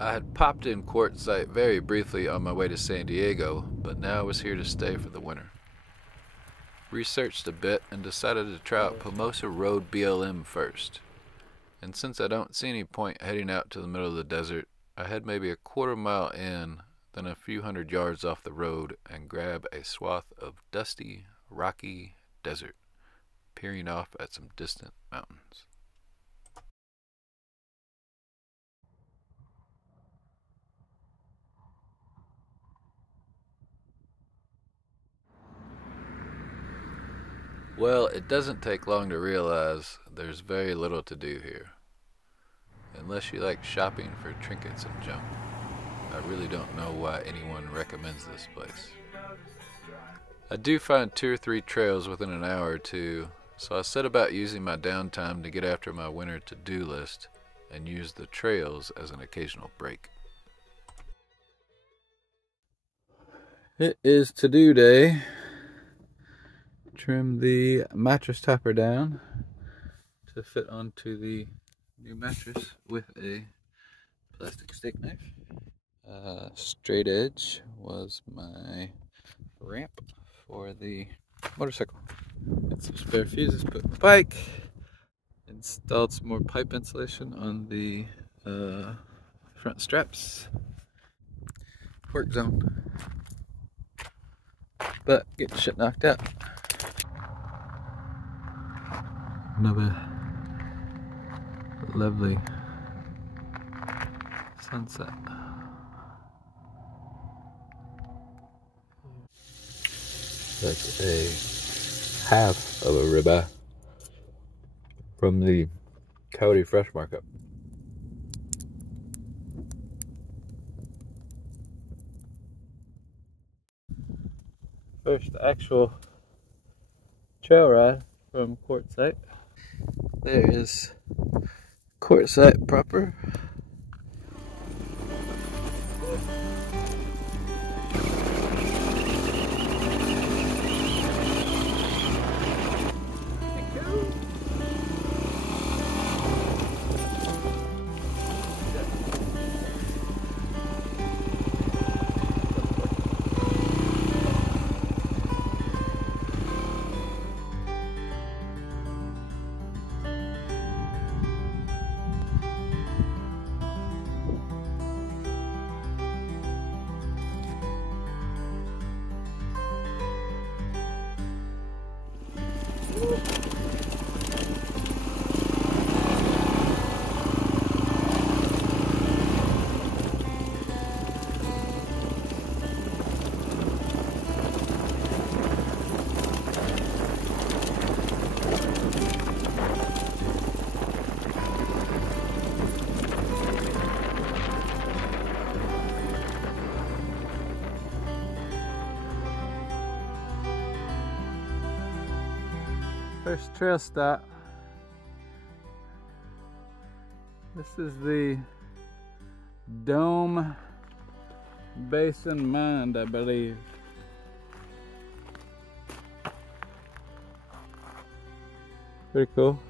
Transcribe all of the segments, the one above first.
I had popped in Quartzite very briefly on my way to San Diego, but now I was here to stay for the winter. Researched a bit and decided to try out Pomosa Road BLM first. And since I don't see any point heading out to the middle of the desert, I head maybe a quarter mile in, then a few hundred yards off the road and grab a swath of dusty, rocky desert, peering off at some distant mountains. Well, it doesn't take long to realize there's very little to do here. Unless you like shopping for trinkets and junk. I really don't know why anyone recommends this place. I do find 2 or 3 trails within an hour or two, so I set about using my downtime to get after my winter to-do list and use the trails as an occasional break. It is to-do day. Trim the mattress topper down to fit onto the new mattress with a plastic steak knife. Straight edge was my ramp for the motorcycle. Got some spare fuses put in the bike. Installed some more pipe insulation on the front straps. Work zone. But getting shit knocked out. Another lovely sunset. Like a half of a ribeye from the Coyote Fresh Market. First actual trail ride from Quartzite. There is Quartzite proper. First trail stop. This is the Dome Basin Mine, I believe. Pretty cool.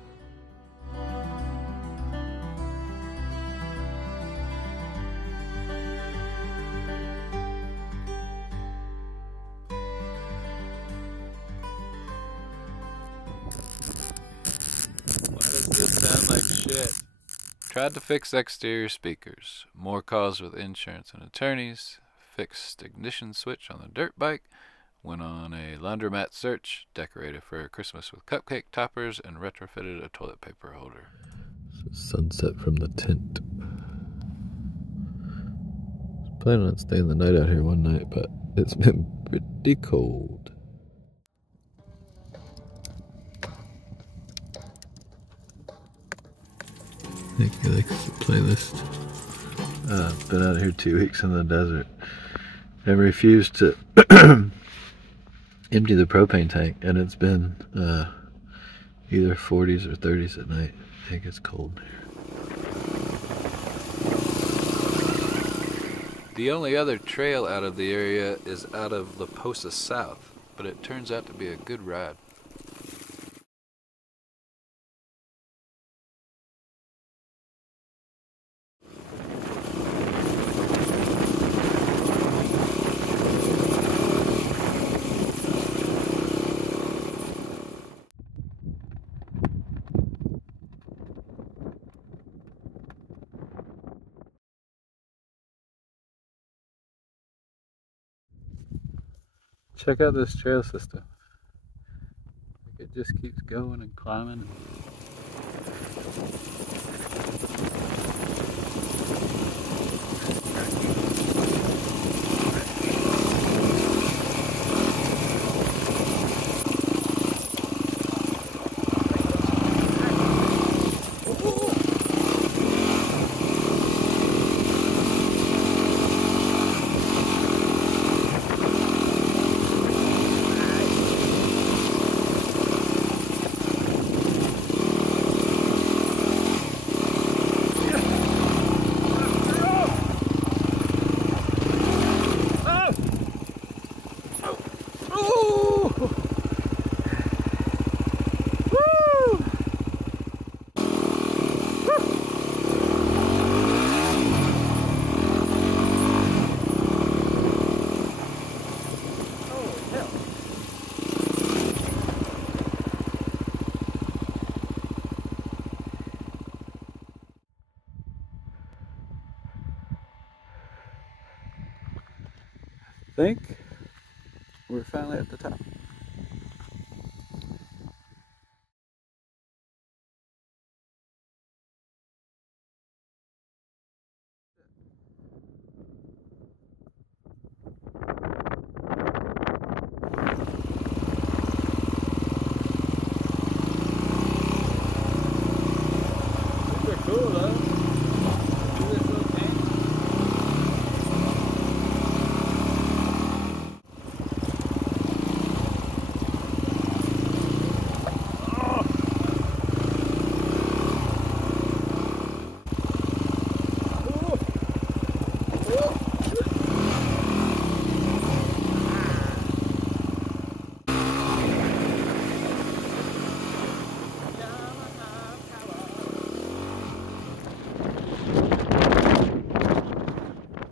Why does this sound like shit? Tried to fix exterior speakers, more calls with insurance and attorneys, fixed ignition switch on the dirt bike, went on a laundromat search, decorated for Christmas with cupcake toppers, and retrofitted a toilet paper holder. Sunset from the tent. I was planning on staying the night out here one night, but it's been pretty cold. I think he likes the playlist. Been out here 2 weeks in the desert and refused to empty the propane tank, and it's been either 40s or 30s at night. I think it's cold here. The only other trail out of the area is out of La Posa South, but it turns out to be a good ride. Check out this trail system. It just keeps going and climbing. I think we're finally at the top. These are cool though.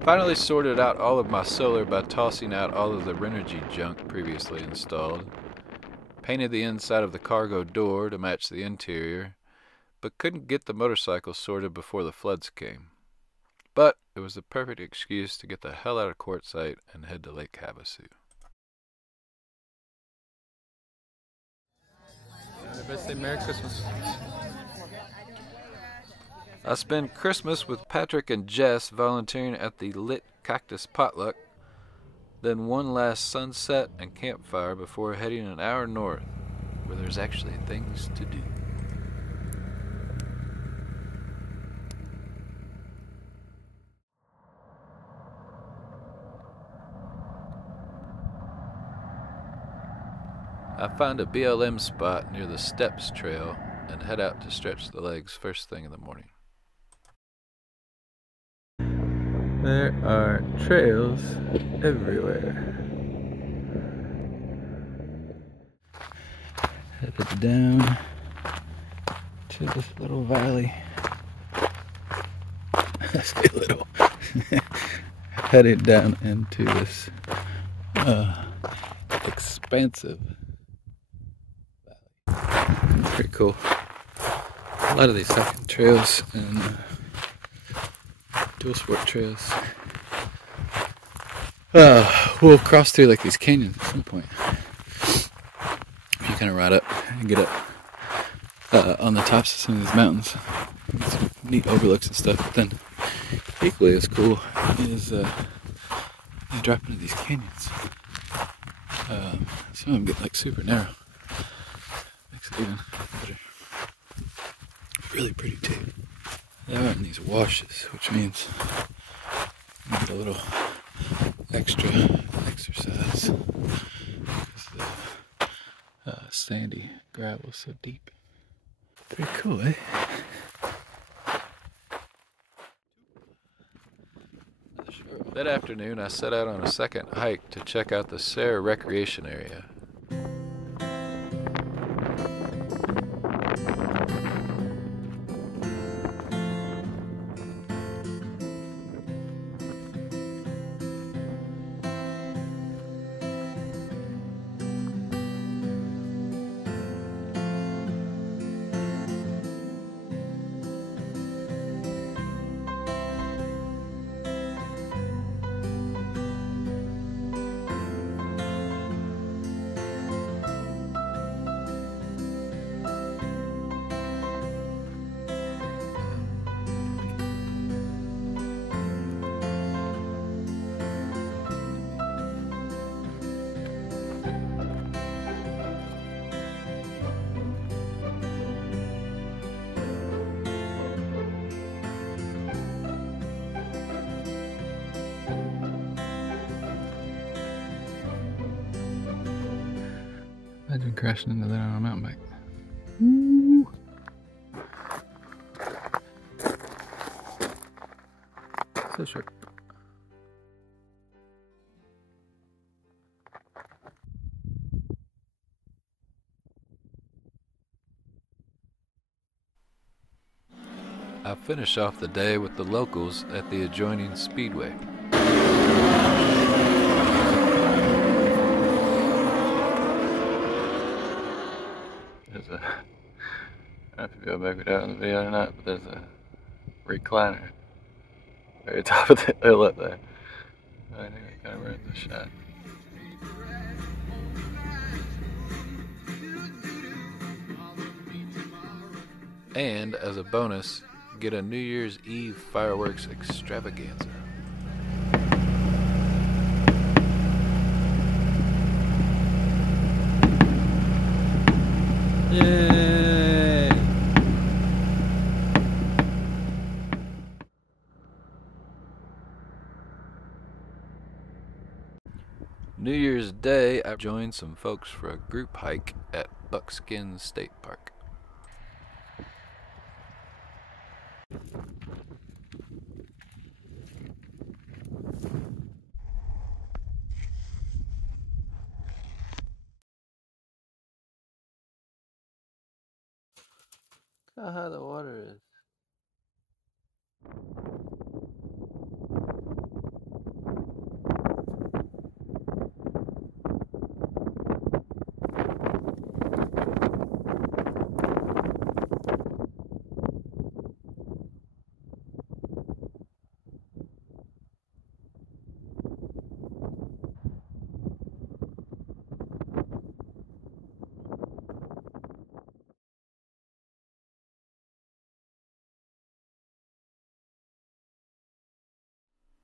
Finally sorted out all of my solar by tossing out all of the Renogy junk previously installed. Painted the inside of the cargo door to match the interior, but couldn't get the motorcycle sorted before the floods came. But it was the perfect excuse to get the hell out of Quartzite and head to Lake Havasu. Everybody say Merry Christmas. I spent Christmas with Patrick and Jess volunteering at the Lit Cactus Potluck, then one last sunset and campfire before heading an hour north, where there's actually things to do. I find a BLM spot near the Steps Trail and head out to stretch the legs first thing in the morning. There are trails everywhere. Headed down to this little valley. I say little. Headed down into this expansive valley. Pretty cool. A lot of these hiking trails and dual sport trails. We'll cross through like these canyons at some point. You kind of ride up and get up on the tops of some of these mountains. Some neat overlooks and stuff. But then, equally as cool is you drop into these canyons. Some of them get like super narrow. Makes it even better. Really pretty too. They are in these washes, which means you get a little extra exercise because the sandy gravel is so deep. Pretty cool, eh? That afternoon, I set out on a second hike to check out the Sarah Recreation Area. crashing into that on a mountain bike. Woo. So short. I finish off the day with the locals at the adjoining speedway. There's a, I don't know if you'll be able to make it out in the video or not, but there's a recliner very top of the hill up there. I think it kind of ruins the shot. And as a bonus, get a New Year's Eve fireworks extravaganza. Yay! New Year's Day, I joined some folks for a group hike at Buckskin State Park. Look how high the water is.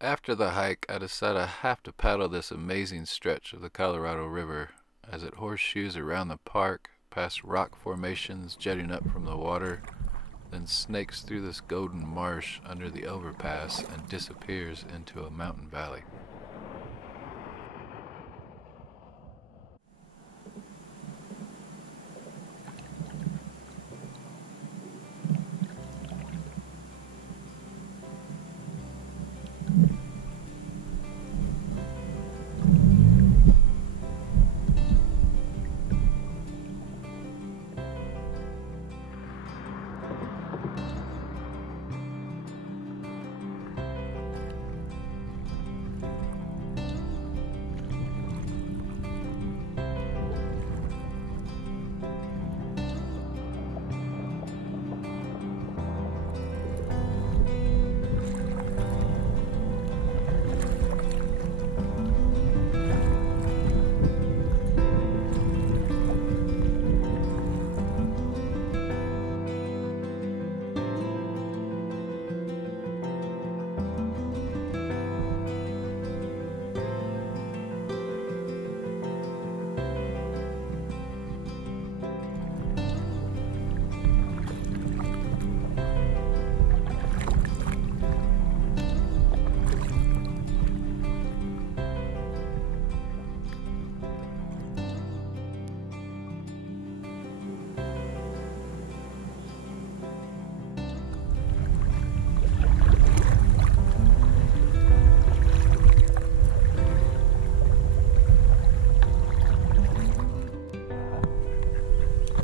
After the hike, I decide I have to paddle this amazing stretch of the Colorado River as it horseshoes around the park, past rock formations jetting up from the water, then snakes through this golden marsh under the overpass and disappears into a mountain valley.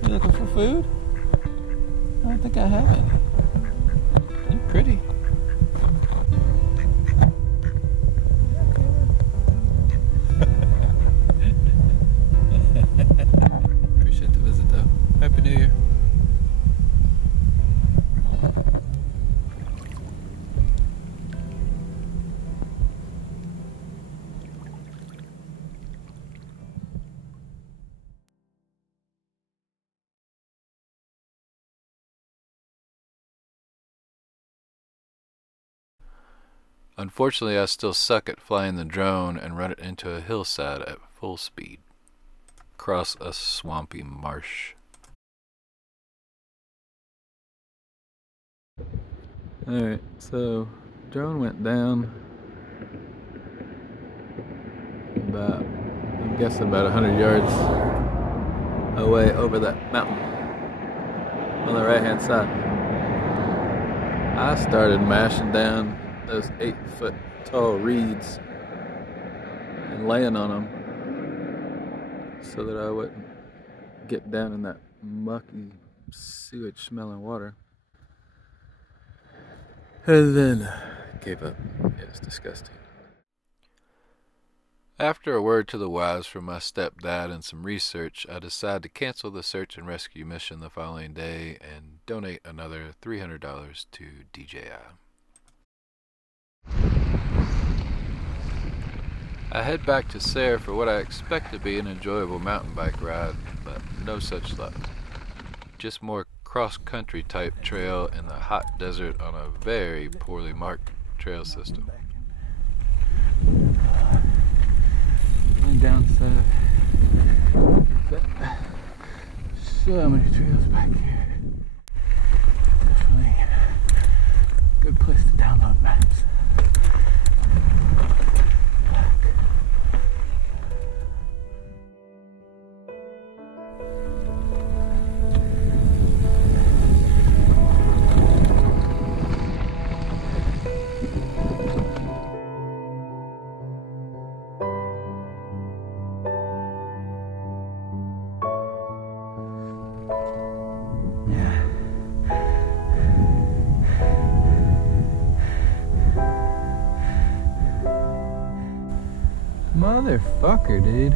You looking for food? I don't think I have any. You're pretty. Appreciate the visit though. Happy New Year. Unfortunately, I still suck at flying the drone and run it into a hillside at full speed, across a swampy marsh. Alright, so drone went down about, I'm guessing about 100 yards away over that mountain on the right hand side. I started mashing down those 8-foot tall reeds and laying on them so that I wouldn't get down in that mucky sewage smelling water. And then gave up. It was disgusting. After a word to the wise from my stepdad and some research, I decided to cancel the search and rescue mission the following day and donate another $300 to DJI. I head back to Sayre for what I expect to be an enjoyable mountain bike ride, but no such luck. Just more cross-country type trail in the hot desert on a very poorly marked trail system. And downside, so many trails back here. Definitely a good place to download maps. Motherfucker, dude.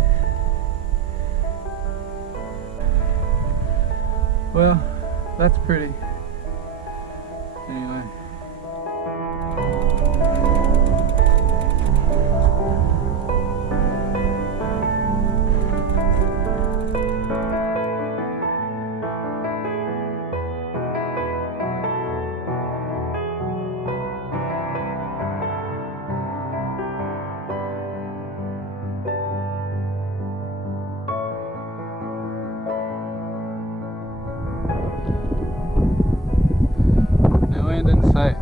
Well, that's pretty. Anyway. In sight.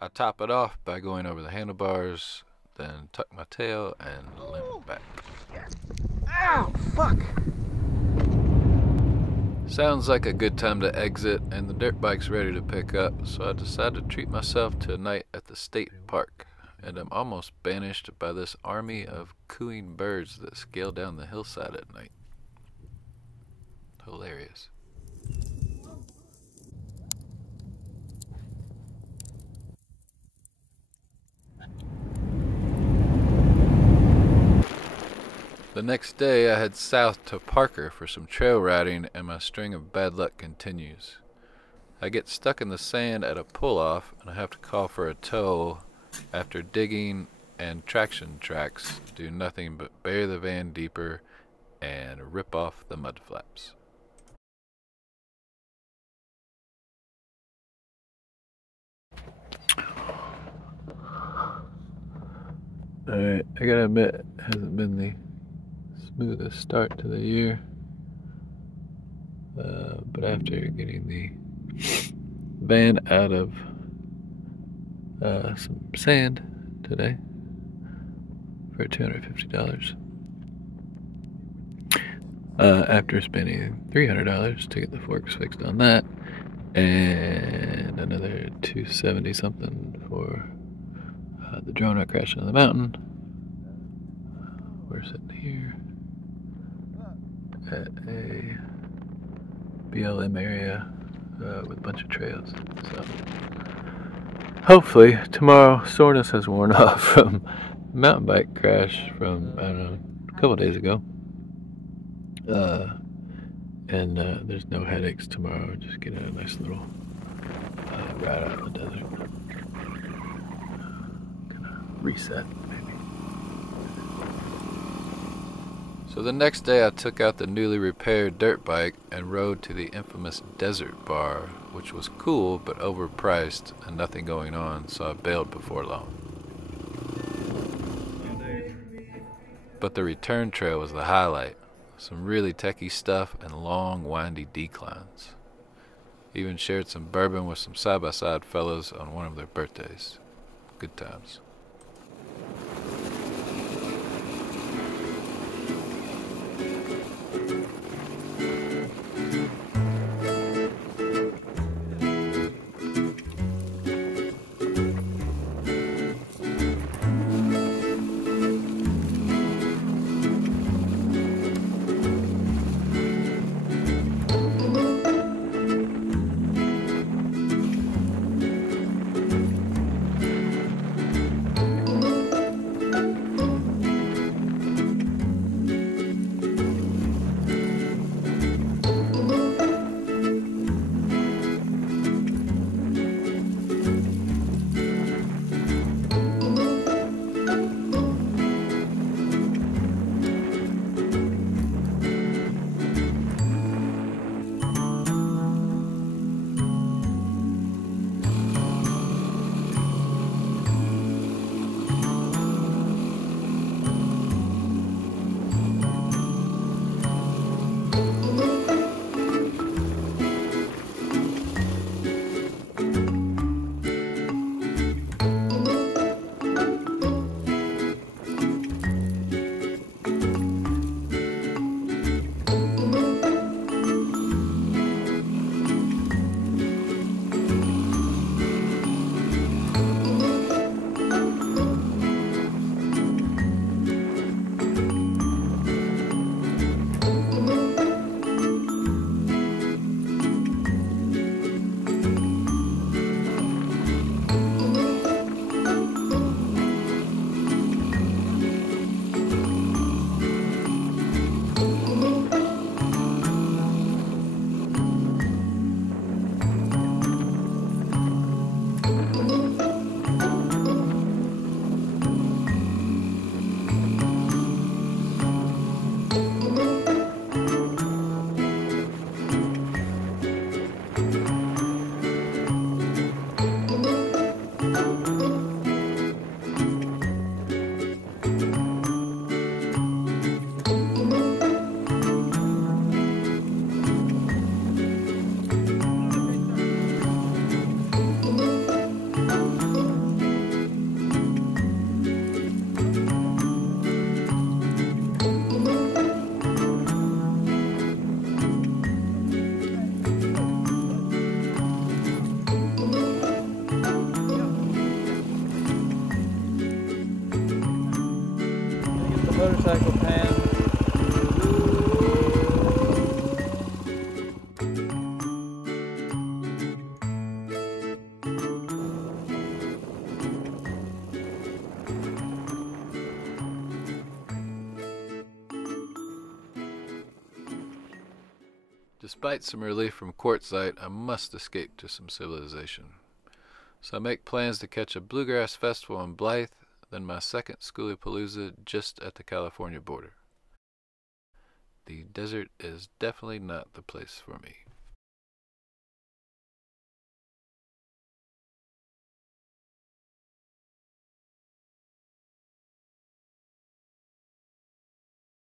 I top it off by going over the handlebars, then tuck my tail and limp back. Ow, fuck! Sounds like a good time to exit, and the dirt bike's ready to pick up, so I decide to treat myself to a night at the state park, and I'm almost banished by this army of cooing birds that scale down the hillside at night. Hilarious. The next day I head south to Parker for some trail riding, and my string of bad luck continues. I get stuck in the sand at a pull-off and I have to call for a tow after digging and traction tracks do nothing but bury the van deeper and rip off the mud flaps. Alright, I gotta admit, it hasn't been the smoothest start to the year, but after getting the van out of some sand today for $250, after spending $300 to get the forks fixed on that, and another $270 something for the drone not crashing on the mountain. We're sitting here at a BLM area with a bunch of trails. So hopefully tomorrow soreness has worn off from mountain bike crash from, I don't know, a couple days ago. And there's no headaches tomorrow. Just getting a nice little ride out in the desert. Gonna reset maybe. So the next day I took out the newly repaired dirt bike and rode to the infamous Desert Bar, which was cool but overpriced and nothing going on, so I bailed before long. But the return trail was the highlight. Some really techie stuff and long, windy declines. Even shared some bourbon with some side-by-side fellows on one of their birthdays. Good times. Motorcycle pan. Despite some relief from Quartzite, I must escape to some civilization. So I make plans to catch a bluegrass festival in Blythe, then my second schoolypalooza just at the California border. The desert is definitely not the place for me.